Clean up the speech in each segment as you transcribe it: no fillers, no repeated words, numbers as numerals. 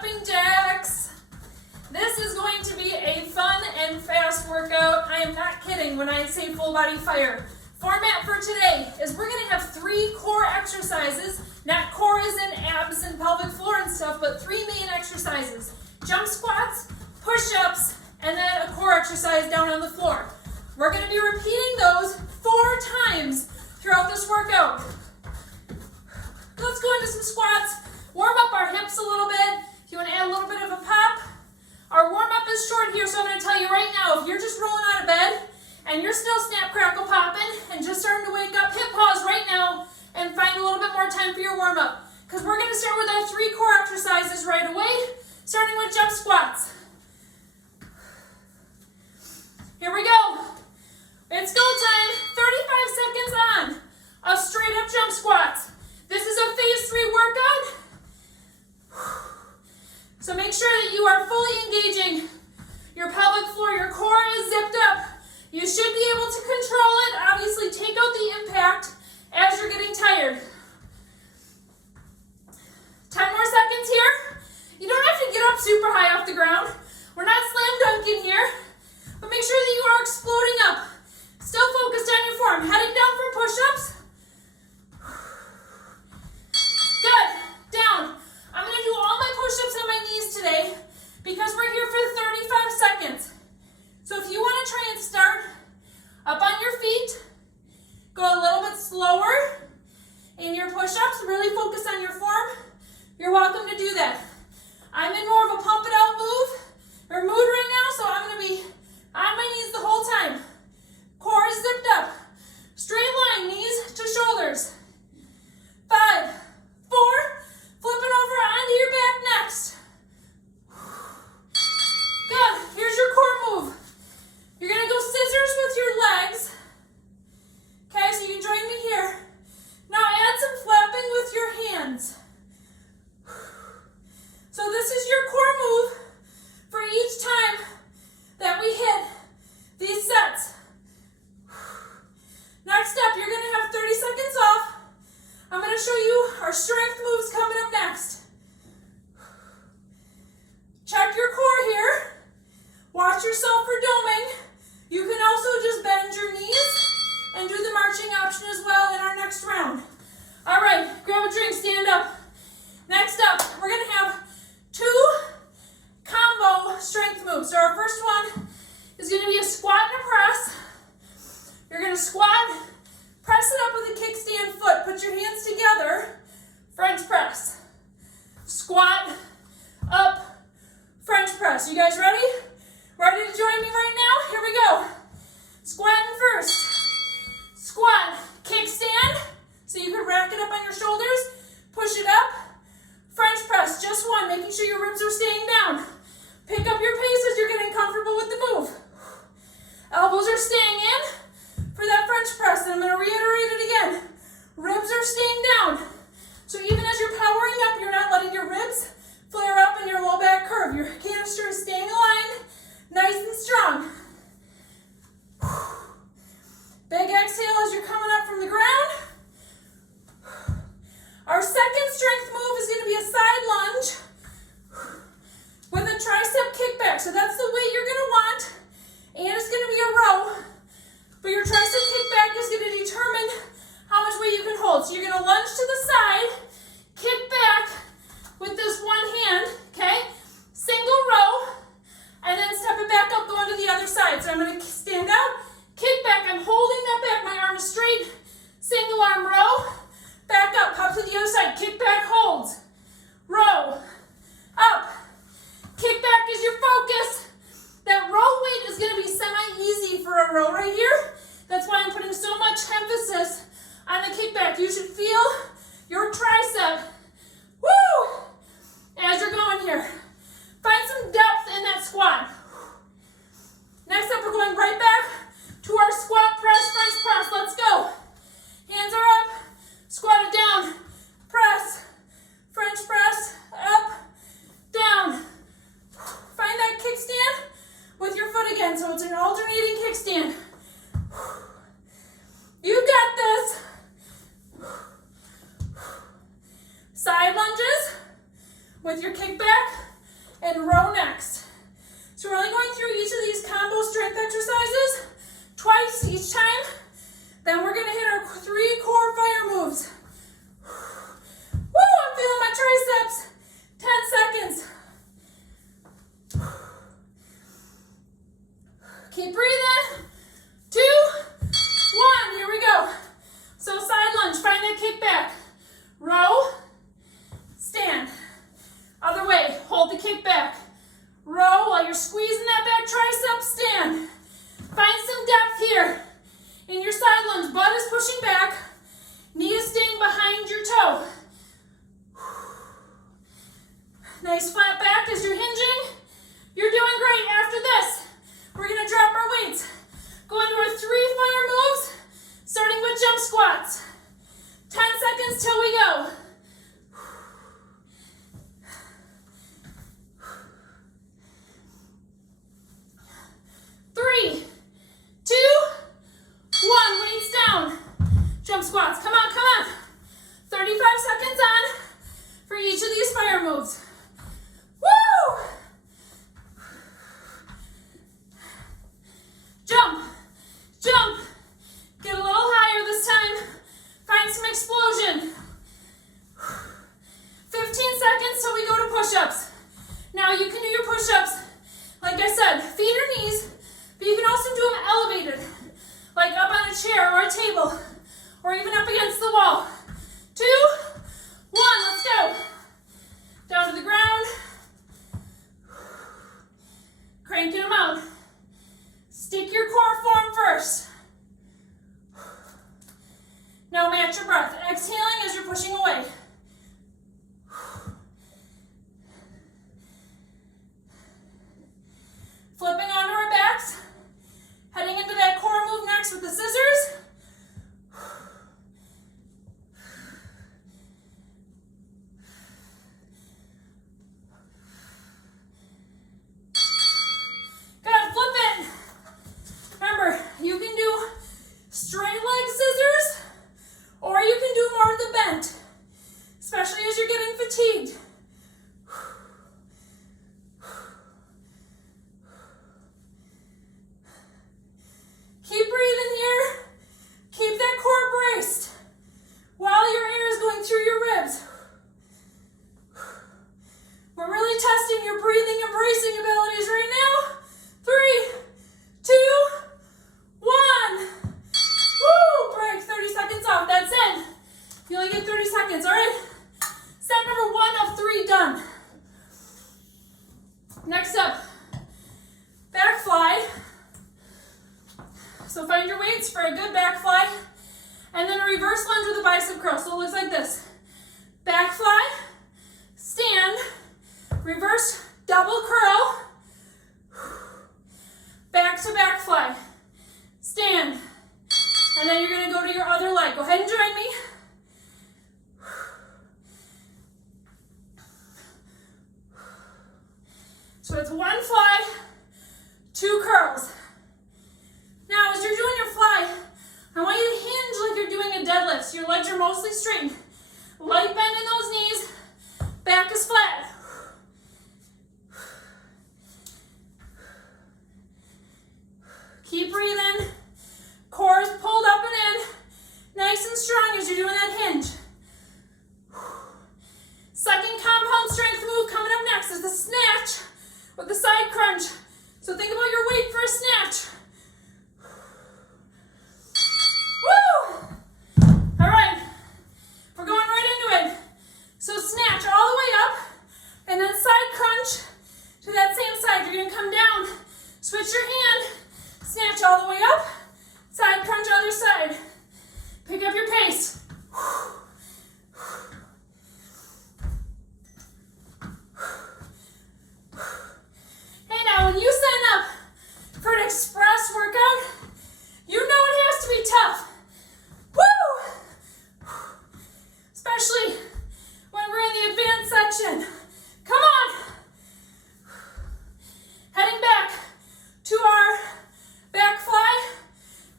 jumping jacks. This is going to be a fun and fast workout. I am not kidding when I say full body fire. Format for today is we're going to have 3 core exercises. Not core as in abs and pelvic floor and stuff, but 3 main exercises. Jump squats, push-ups, and then a core exercise down on the floor. We're going to be repeating those 4 times throughout this workout. Let's go into some squats. Warm up our hips a little bit. If you want to add a little bit of a pop. Our warm-up is short here, so I'm going to tell you right now, if you're just rolling out of bed and you're still snap, crackle, popping and just starting to wake up, hit pause right now and find a little bit more time for your warm-up. Because we're going to start with our 3 core exercises right away, starting with jump squats. Here we go. It's go time. 35 seconds on. A straight up jump squat. This is a phase 3 workout. So make sure that you are fully engaging your pelvic floor. Your core is zipped up. You should be able to control it. Obviously, take out the impact as you're getting tired. 10 more seconds here. You don't have to get up super high off the ground. We're not slam dunking here. But make sure that you are exploding up. Still focused on your form. Heading down for push-ups. Good. Down. I'm going to do all my push-ups on my knees today because we're here for 35 seconds. So if you want to try and start up on your feet, go a little bit slower in your push-ups, really focus on your form, you're welcome to do that. I'm in more of a pump it out mood right now, so I'm going to be on my knees the whole time. Core is zipped up. Straight line, knees to shoulders. 5, 4, flipping over onto your back next. Good. Here's your core move. You're going to go scissors with your legs. Okay, so you can join me here. Now add some flapping with your hands. So this is your core move for each time that we hit these sets. Next up, you're going to have 30 seconds off. I'm going to show you our strength moves coming up next. Check your core here. Watch yourself for doming. You can also just bend your knees and do the marching option as well in our next round. All right, grab a drink, stand up. Next up, we're going to have 2 combo strength moves. So our first one is going to be a squat and a press. You're going to squat, press it up with a kickstand foot. Put your hands together, French press. Squat, up, French press. You guys ready? Ready to join me right now? Here we go. Squatting first. Squat, kickstand, so you can rack it up on your shoulders. Push it up. French press, just one, making sure your ribs are staying down. Pick up your pace as you're getting comfortable with the move. Elbows are staying in for that French press, and I'm going to reiterate it again. Ribs are staying down. So even as you're powering up, you're not letting your ribs flare up in your low back curve. Your canister is staying aligned, nice and strong. Big exhale as you're coming up from the ground. Our second strength move is going to be a side lunge with a tricep kickback. So that's the weight you're going to want, and it's going to be a row. But your tricep kickback is going to determine how much weight you can hold. So you're going to lunge to the side, kick back with this one hand, okay? Single row, and then step it back up, going to the other side. So I'm going to stand out, kick back. I'm holding that back. My arm is straight. Single arm row, back up, hop to the other side. Kick back, hold. Row, up. Kick back is your focus. That row weight is going to be semi-easy for a row right here. That's why I'm putting so much emphasis on the kickback. You should feel your tricep, woo, as you're going here. Find some depth in that squat. Next up, we're going right back to our squat press, French press. Let's go. Hands are up, squat it down, press, French press, up, down. Find that kickstand with your foot again, so it's an alternating kickstand. You got this. squats. Come on, come on. 35 seconds on for each of these fire moves. Woo! Jump, jump. Get a little higher this time. Find some explosion. 15 seconds till we go to push-ups. Now you can do your push-ups, like I said, feet or knees, but you can also do them elevated, like up on a chair or a table, or even up against the wall. 2, 1, let's go. Down to the ground. Cranking them out. Stick your core form first. Now match your breath. Exhaling as you're pushing away. Flipping onto our backs. Heading into that core move next with the scissors. Good, flip it. Remember, you can do straight leg scissors, or you can do more of the bent, especially as you're getting fatigued. Keep breathing here. Keep that core braced while your air is going through your ribs. We're really testing your breathing and bracing abilities right now. 3, 2, 1. Woo! Break. 30 seconds off. That's it. You only get 30 seconds. All right. Set number 1 of 3 done. Next up, back fly. So find your weights for a good back fly, and then a reverse lunge with a bicep curl. So it looks like this. Back fly, stand, reverse double curl, back to back fly, stand, and then you're gonna go to your other leg. Go ahead and join me. So it's 1 fly, 2 curls. Now, as you're doing your fly, I want you to hinge like you're doing a deadlift. So your legs are mostly straight. Light bend in those knees. Back is flat. Keep breathing. Core is pulled up and in. Nice and strong as you're doing that hinge. Second compound strength move coming up next is the snatch with the side crunch. So think about your weight for a snatch. Woo! All right, we're going right into it. So snatch all the way up, and then side crunch to that same side. You're gonna come down, switch your hand, snatch all the way up, side crunch other side. Pick up your pace. Hey, now when you sign up for an express workout, you know it has to be tough. Woo! Especially when we're in the advanced section. Come on! Heading back to our back fly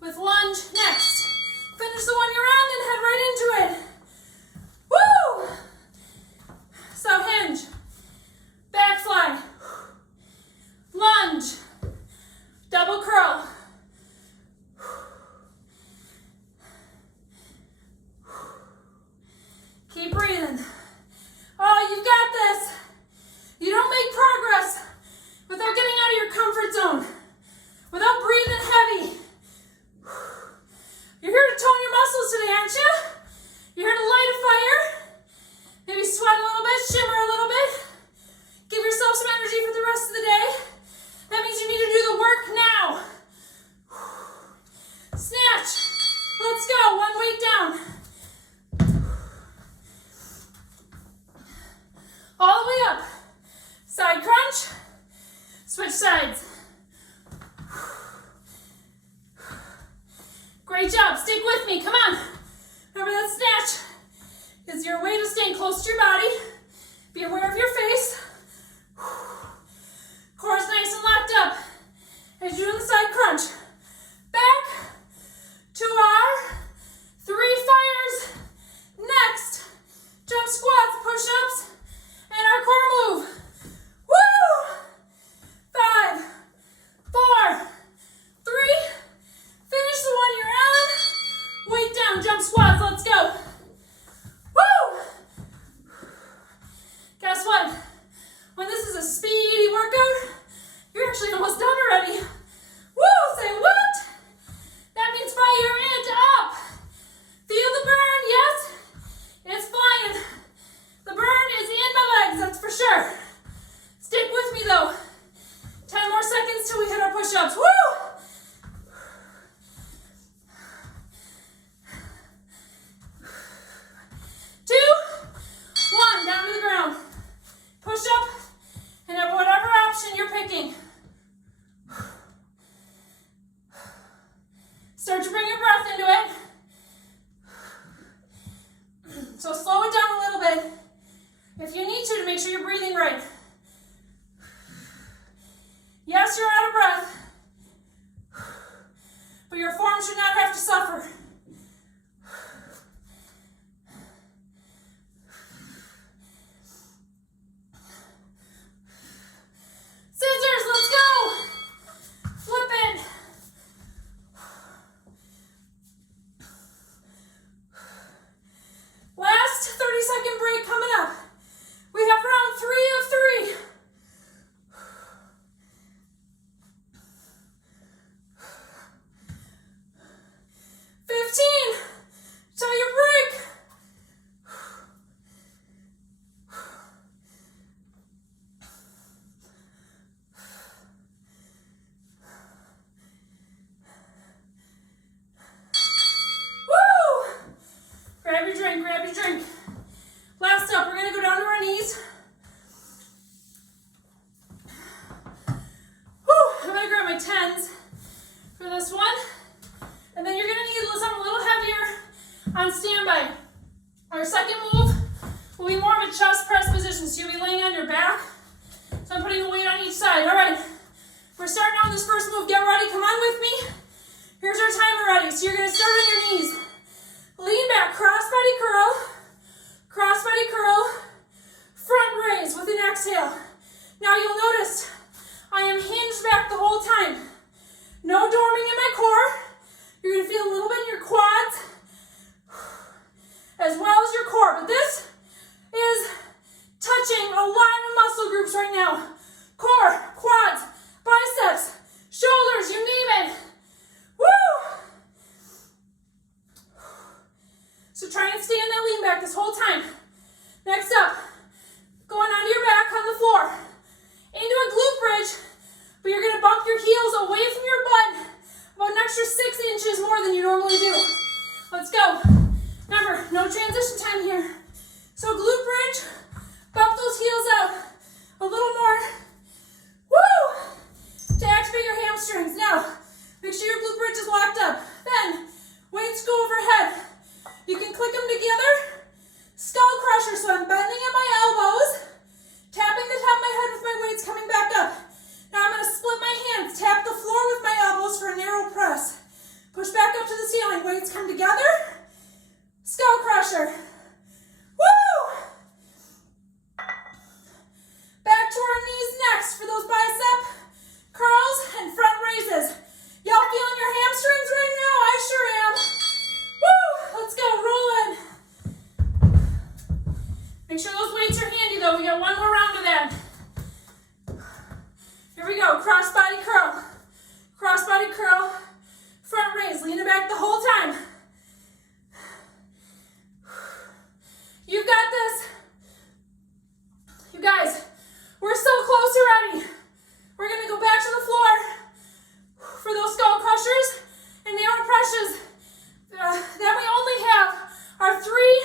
with lunge next. Finish the one you're on, then head right into it. Woo! So hinge, back fly, lunge, double curl. Keep breathing. Oh, you've got this. You don't make progress without getting out of your comfort zone, without breathing heavy. You're here to tone your muscles today, aren't you? You're here to light a fire, maybe sweat a little bit, shimmer a little bit, give yourself some energy for the rest of the day. That means you need to do the work now. Snatch. Let's go. 1 weight down. All the way up. Side crunch. Switch sides. Great job. Stick with me. Come on. Remember that snatch is your way to staying close to your body. Be aware of your face. Core's nice and locked up. As you do the side crunch. Back to our 3 fire Our second move will be more of a chest press position. So you'll be laying on your back. So I'm putting a weight on each side. All right. We're starting out with this first move. Get ready. Come on with me. Here's our timer ready. So you're going to start on your knees. Lean back. Crossbody curl. Crossbody curl. Front raise with an exhale. Now you'll notice I am hinged back the whole time. No dorming in my core. You're going to feel a little bit in your quads as well as your core. But this is touching a lot of muscle groups right now. Core, quads, biceps, shoulders, you name it. Woo! So try and stay in that lean back this whole time. Next up, going onto your back on the floor. Into a glute bridge, but you're going to bump your heels away from your butt about an extra 6 inches more than you normally do. Let's go. Remember, no transition time here. So glute bridge, bump those heels out a little more. Woo! To activate your hamstrings. Now, make sure your glute bridge is locked up. Then, weights go overhead. You can click them together. Skull crusher, so I'm bending at my elbows, tapping the top of my head with my weights coming back up. Now I'm going to split my hands, tap the floor with my elbows for a narrow press. Push back up to the ceiling, weights come together. Skull crusher. Woo! Back to our knees next for those bicep curls and front raises. Y'all feeling your hamstrings right now? I sure am. Woo! Let's go, roll it. Make sure those weights are handy though. We got one more round of that. Here we go, cross-body curl. Cross-body curl, front raise. Lean it back the whole time. You've got this. You guys, we're so close already. We're gonna go back to the floor for those skull crushers and narrow presses. Then we only have our 3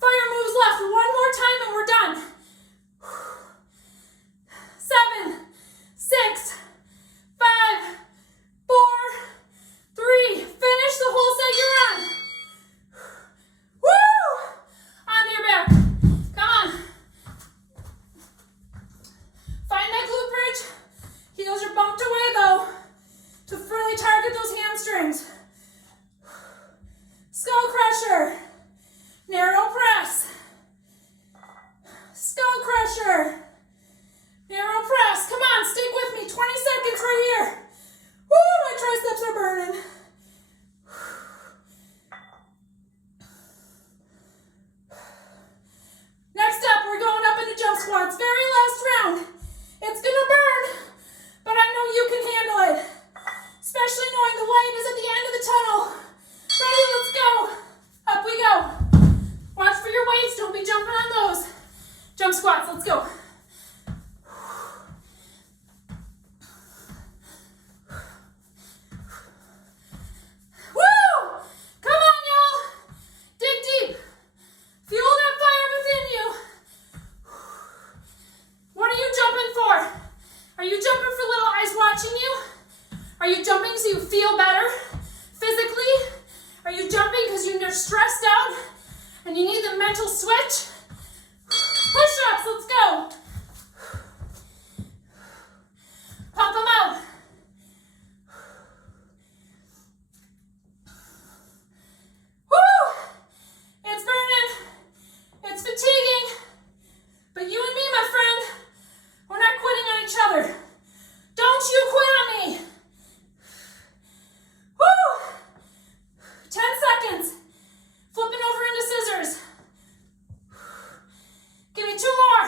fire moves left. One more time and we're done. 7, 6, 5, 4, 3. Finish the whole set you're on. Woo! Onto your back. Come on. Find that glute bridge. Heels are bumped away though to really target those hamstrings. Skull crusher. Narrow press. Skull crusher. Narrow press. Come on, stick with me. 20 seconds right here. Woo, my triceps are burning. Next up, we're going up into jump squats. Very last round. It's gonna burn, but I know you can handle it. Especially knowing the light is at the end of the tunnel. Ready, let's go. Up we go. Watch for your weights, don't be jumping on those. Jump squats, let's go. Woo! Come on, y'all. Dig deep. Fuel that fire within you. What are you jumping for? Are you jumping for little eyes watching you? Are you jumping so you feel better physically? Are you jumping because you're stressed out and you need the mental switch? Push-ups, let's go. Pump them out. Woo! It's burning. It's fatiguing. But you and me, my friend, we're not quitting on each other. Don't you quit on me. Woo! 10 seconds. Flipping over into scissors. Give me 2 more.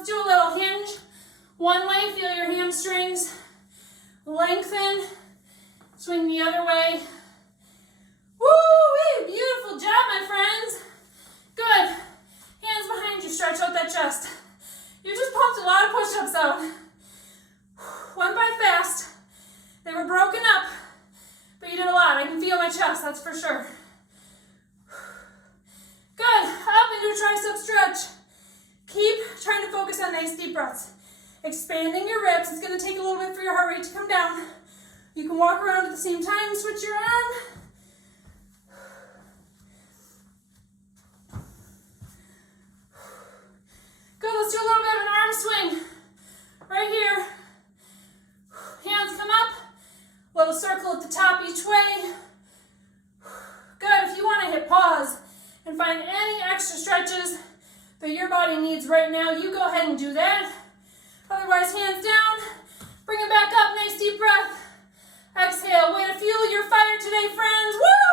Let's do a little hinge. One way, feel your hamstrings lengthen. Swing the other way. Woo-wee! Beautiful job, my friends. Good. Hands behind you, stretch out that chest. You just pumped a lot of push-ups out. Went by fast. They were broken up, but you did a lot. I can feel my chest, that's for sure. Good. Up into a tricep stretch. Keep trying to focus on nice deep breaths. Expanding your ribs. It's going to take a little bit for your heart rate to come down. You can walk around at the same time, switch your arm. Good, let's do a little bit of an arm swing. Right here. Hands come up. Little circle at the top each way. Good, if you want to hit pause and find any extra stretches that your body needs right now, you go ahead and do that. Otherwise, hands down. Bring it back up, nice deep breath. Exhale, way to fuel your fire today, friends. Woo!